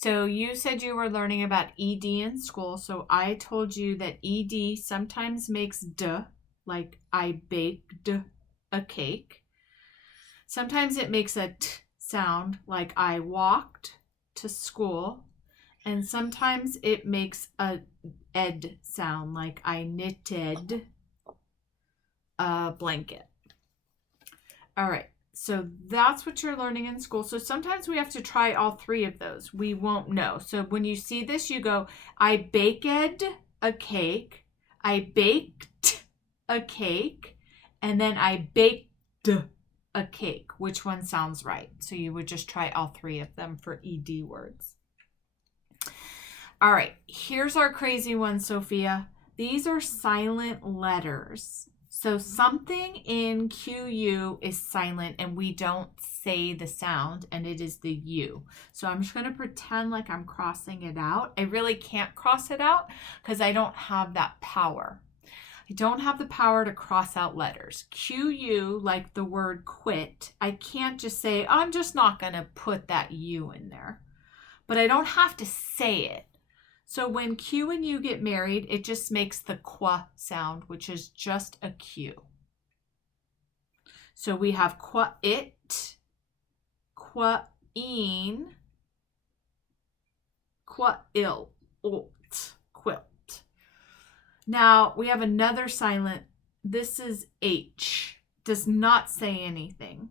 So you said you were learning about ed in school. So I told you that ed sometimes makes d, like I baked a cake. Sometimes it makes a t sound, like I walked to school. And sometimes it makes a ed sound, like I knitted a blanket. All right. So that's what you're learning in school. So sometimes we have to try all three of those. We won't know. So when you see this, you go, I baked a cake, I baked a cake, and then I baked a cake. Which one sounds right? So you would just try all three of them for ed words. All right, here's our crazy one, Sophia. These are silent letters. So something in QU is silent and we don't say the sound, and it is the U. So I'm just going to pretend like I'm crossing it out. I really can't cross it out because I don't have that power. I don't have the power to cross out letters. QU, like the word quit, I can't just say, I'm just not going to put that U in there. But I don't have to say it. So when Q and U get married, it just makes the qua sound, which is just a Q. So we have qua it, qua een, qua ilt, quilt. Now we have another silent. This is H. Does not say anything.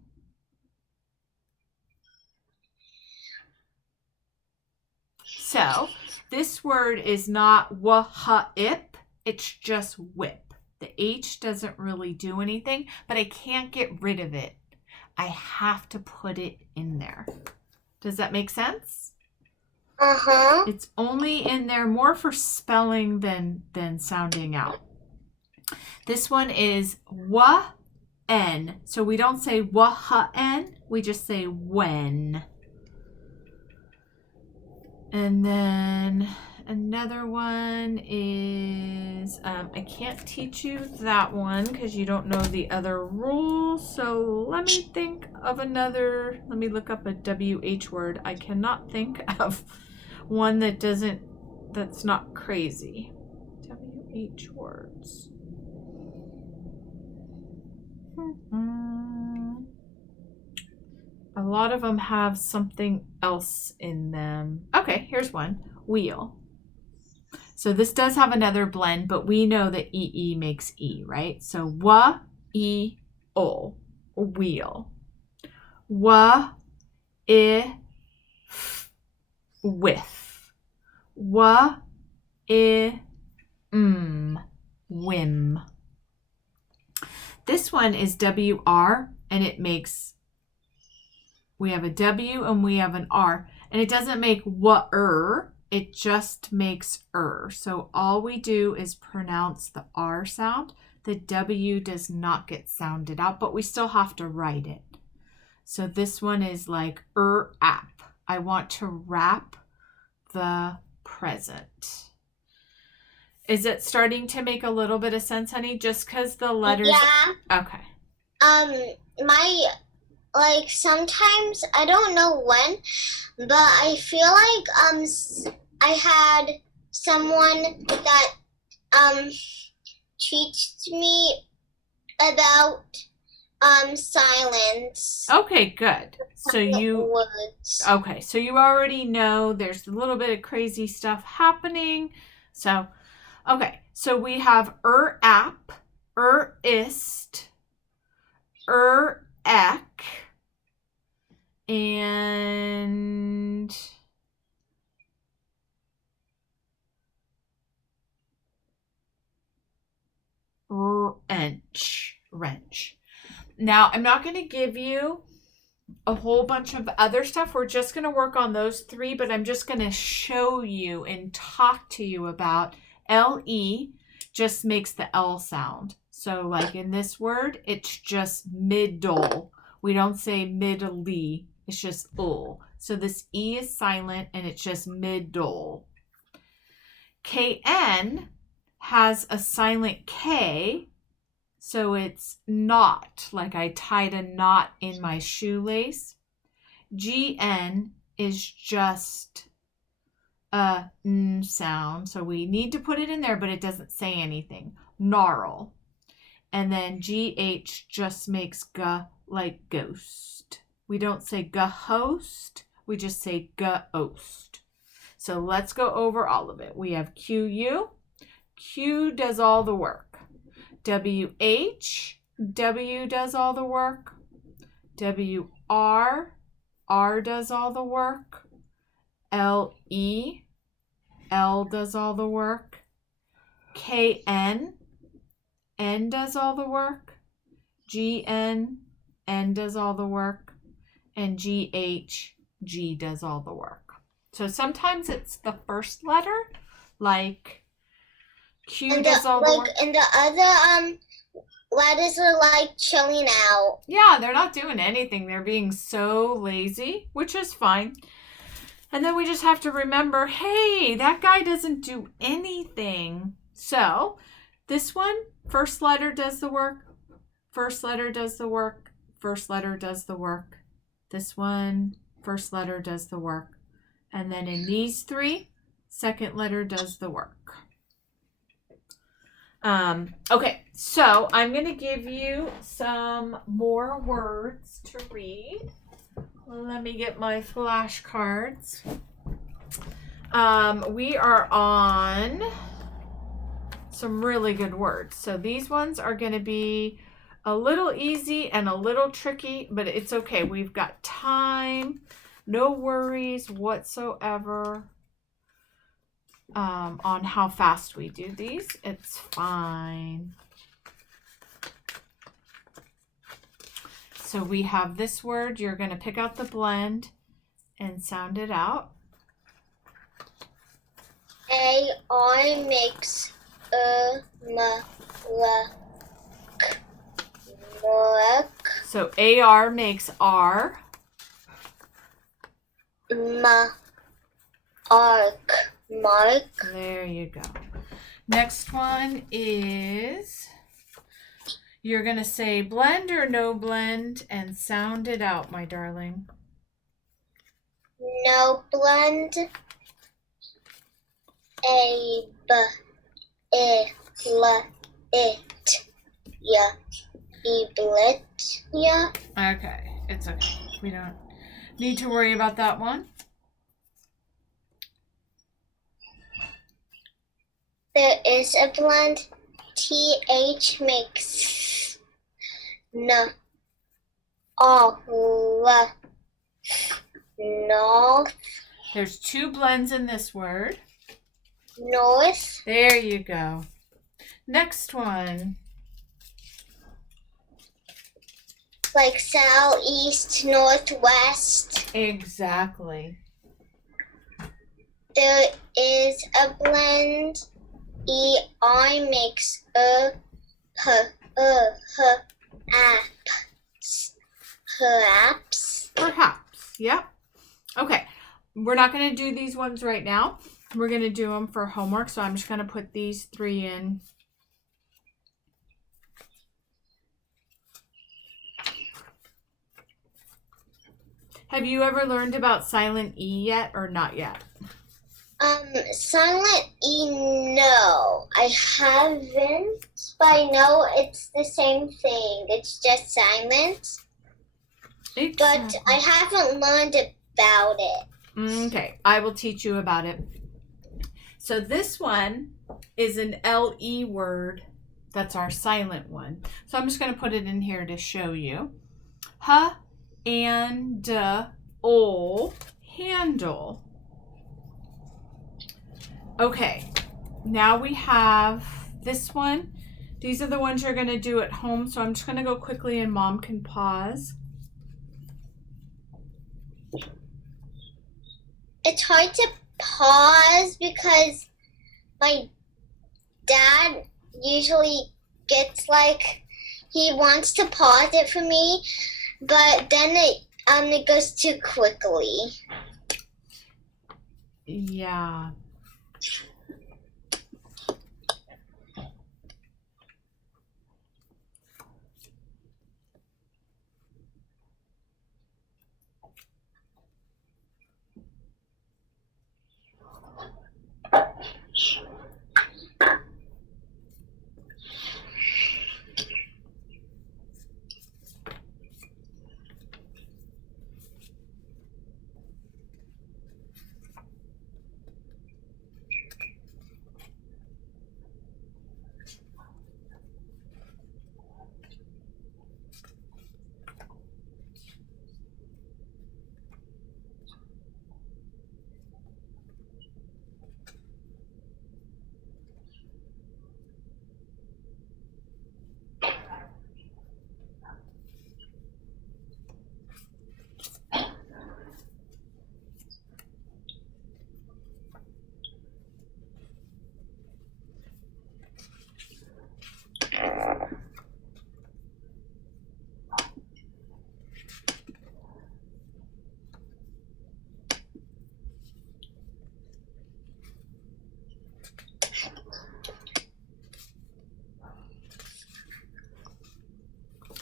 So this word is not wah-ha-ip, it's just whip. The H doesn't really do anything, but I can't get rid of it. I have to put it in there. Does that make sense? Uh-huh. It's only in there more for spelling than sounding out. This one is wa-en. So we don't say wah-ha-en, we just say when. And then another one is, I can't teach you that one because you don't know the other rules. So let me think of another. Let me look up a WH word. I cannot think of one that's not crazy. WH words. A lot of them have something else in them. Okay, here's one. Wheel. So this does have another blend, but we know that EE makes E, right? So wa, e, o, wheel. Wa, I, f, with. Wa, I, whim. This one is WR, and it makes, we have a W and we have an R, and it doesn't make wa-er, it just makes er. So all we do is pronounce the R sound. The W does not get sounded out, but we still have to write it. So this one is like app. I want to wrap the present. Is it starting to make a little bit of sense, honey? Just because the letters... Yeah. Okay. Like sometimes, I don't know when, but I feel like I had someone that teached me about silence. Okay, good. So you words. Okay, so you already know there's a little bit of crazy stuff happening. So okay, so we have app, ist, ek, and wrench. Now, I'm not going to give you a whole bunch of other stuff. We're just going to work on those three, but I'm just going to show you and talk to you about LE just makes the L sound. So like in this word, it's just middle. We don't say middly. It's just ul. So this E is silent and it's just middle. KN has a silent K. So it's knot, like I tied a knot in my shoelace. GN is just n sound. So we need to put it in there, but it doesn't say anything. Gnarl. And then GH just makes g like ghost. We don't say host. We just say ghost. So let's go over all of it. We have QU. Q does all the work. WH. W does all the work. WR. R does all the work. LE. L does all the work. KN. N does all the work. GN. N does all the work. And GH. G does all the work. So sometimes it's the first letter, like Q does all the work. And the other letters are like chilling out. Yeah, they're not doing anything. They're being so lazy, which is fine. And then we just have to remember, hey, that guy doesn't do anything. So this one, first letter does the work. First letter does the work. First letter does the work. This one, first letter does the work. And then in these three, second letter does the work. Okay, so I'm going to give you some more words to read. Let me get my flashcards. We are on some really good words. So these ones are going to be a little easy and a little tricky, but it's okay. We've got time. No worries whatsoever on how fast we do these. It's fine. So we have this word. You're going to pick out the blend and sound it out. A-R makes Mark. So AR makes R. Mark. There you go. Next one is, you're going to say blend or no blend and sound it out, my darling. No blend. Yeah. Okay, it's okay. We don't need to worry about that one. There is a blend. TH makes North. There's two blends in this word. North. There you go. Next one. Like south, east, northwest. Exactly. There is a blend. EI makes Perhaps. Yep. Okay. We're not going to do these ones right now. We're going to do them for homework. So I'm just going to put these three in. Have you ever learned about silent E yet or not yet? Silent E, no. I haven't, but I know it's the same thing. It's just silent. Exactly. But I haven't learned about it. Okay, I will teach you about it. So this one is an LE word. That's our silent one. So I'm just going to put it in here to show you. And handle. Okay, now we have this one. These are the ones you're going to do at home. So I'm just going to go quickly and Mom can pause. It's hard to pause because my dad usually gets like, he wants to pause it for me, but then it goes too quickly. Yeah.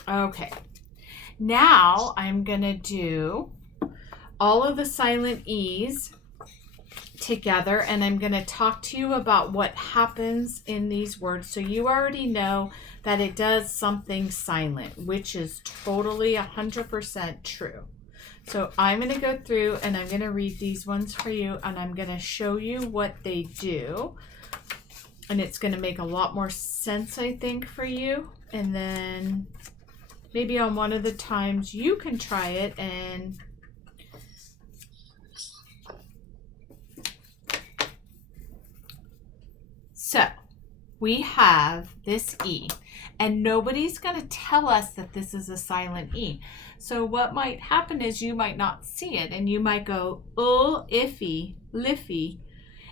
Okay. Now I'm going to do all of the silent E's together, and I'm going to talk to you about what happens in these words. So you already know that it does something silent, which is totally 100% true. So I'm going to go through and I'm going to read these ones for you, and I'm going to show you what they do. And it's going to make a lot more sense, I think, for you. And then maybe on one of the times you can try it and so we have this E, and nobody's going to tell us that this is a silent E. So what might happen is you might not see it, and you might go, oh, iffy, liffy,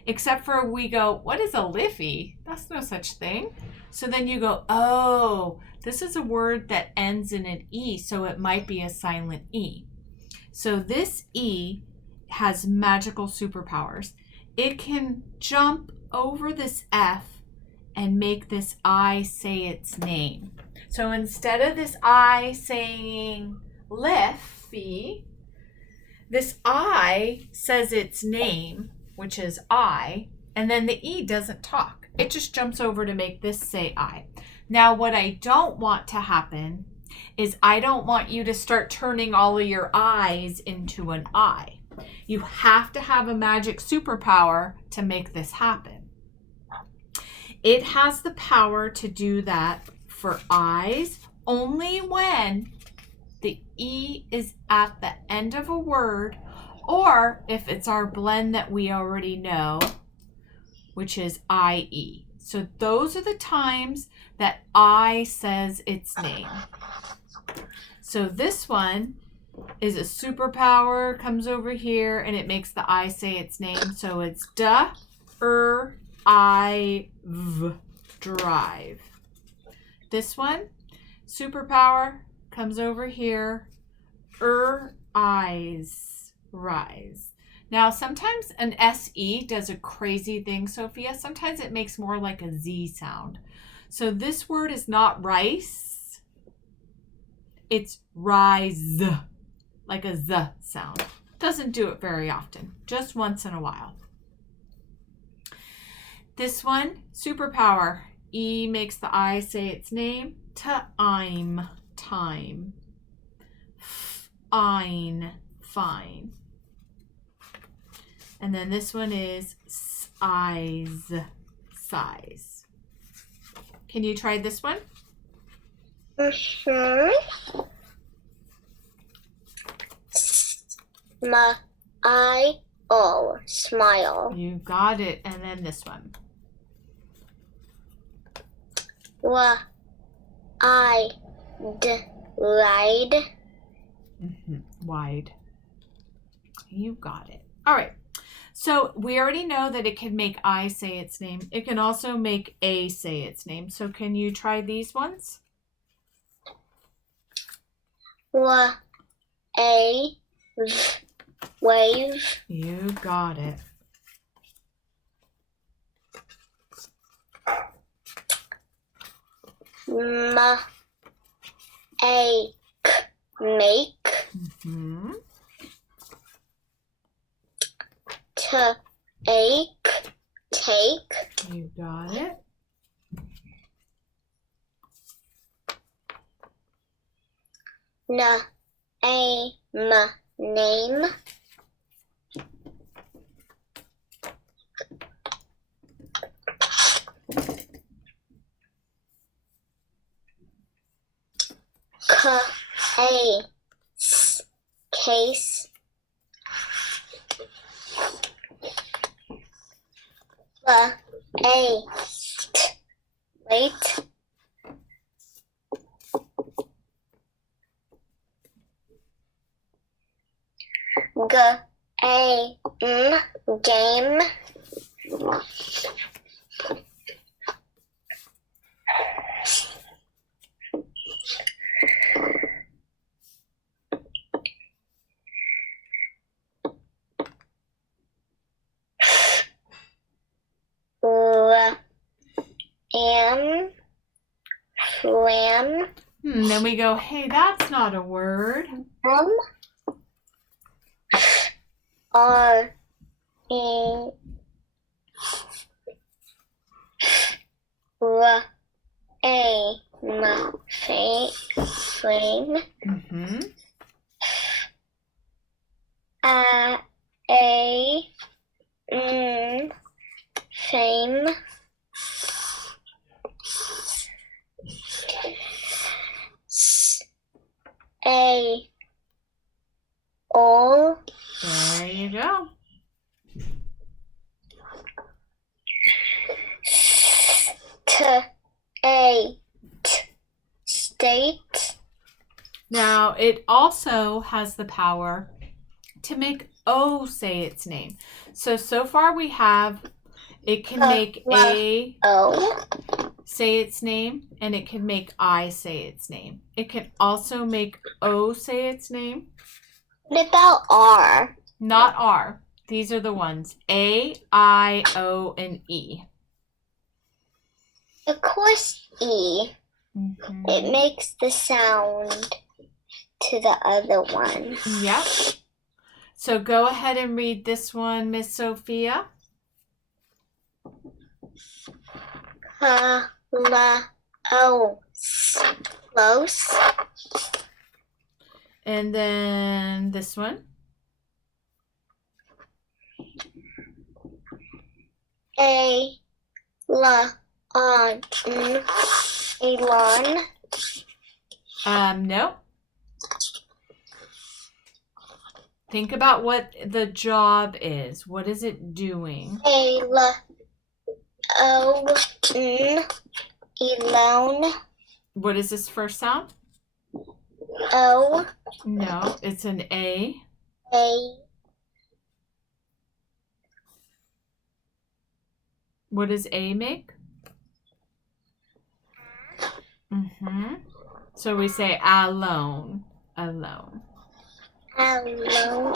except for we go, what is a liffy? That's no such thing. So then you go, oh, this is a word that ends in an E, so it might be a silent E. So this E has magical superpowers. It can jump over this F and make this I say its name. So instead of this I saying Liffy, this I says its name, which is I, and then the E doesn't talk. It just jumps over to make this say I. Now, what I don't want to happen is I don't want you to start turning all of your I's into an I. You have to have a magic superpower to make this happen. It has the power to do that for I's only when the E is at the end of a word, or if it's our blend that we already know, which is IE. So those are the times that I says its name. So this one is a superpower, comes over here, and it makes the I say its name. So it's I, V, drive. This one, superpower, comes over here, eyes, rise. Now, sometimes an SE does a crazy thing, Sophia. Sometimes it makes more like a Z sound. So this word is not rice. It's rise, like a Z sound. Doesn't do it very often, just once in a while. This one, superpower. E makes the I say its name. I'm, time. Fine, fine. And then this one is size, size. Can you try this one? Smile. You got it. And then this one. Ride. Wide. You got it. All right. So we already know that it can make I say its name. It can also make A say its name. So can you try these ones? Wave. You got it. Make. Take. You got it. Name. Case. Wait. Game. Ram. Then we go, hey, that's not a word. R E R A M frame. Mm-hmm. A fame. A all. There you go. State. Now, it also has the power to make O say its name. So far we have, it can make A say its name, and it can make I say its name. It can also make O say its name. What about R? Not R. These are the ones. A, I, O, and E. Of course, E. Mm-hmm. It makes the sound to the other one. Yep. So go ahead and read this one, Miss Sophia. Close. And then this one. Elon. No. Think about what the job is. What is it doing? Elon. What is this first sound? O. No, it's an A. A. What does A make? Mm-hmm. So we say alone. Alone. Alone.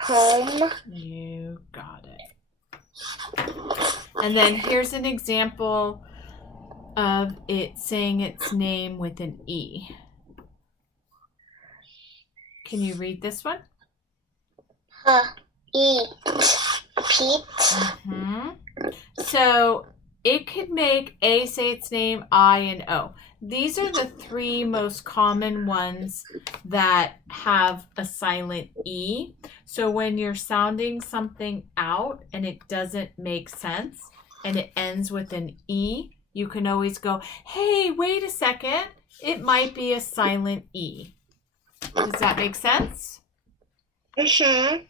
Home. You got it. And then here's an example of it saying its name with an E. Can you read this one? Eat. Pete. Mm-hmm. So it could make A say its name, I, and O. These are the three most common ones that have a silent E. So when you're sounding something out and it doesn't make sense and it ends with an E, you can always go, hey, wait a second. It might be a silent E. Does that make sense? Mm-hmm.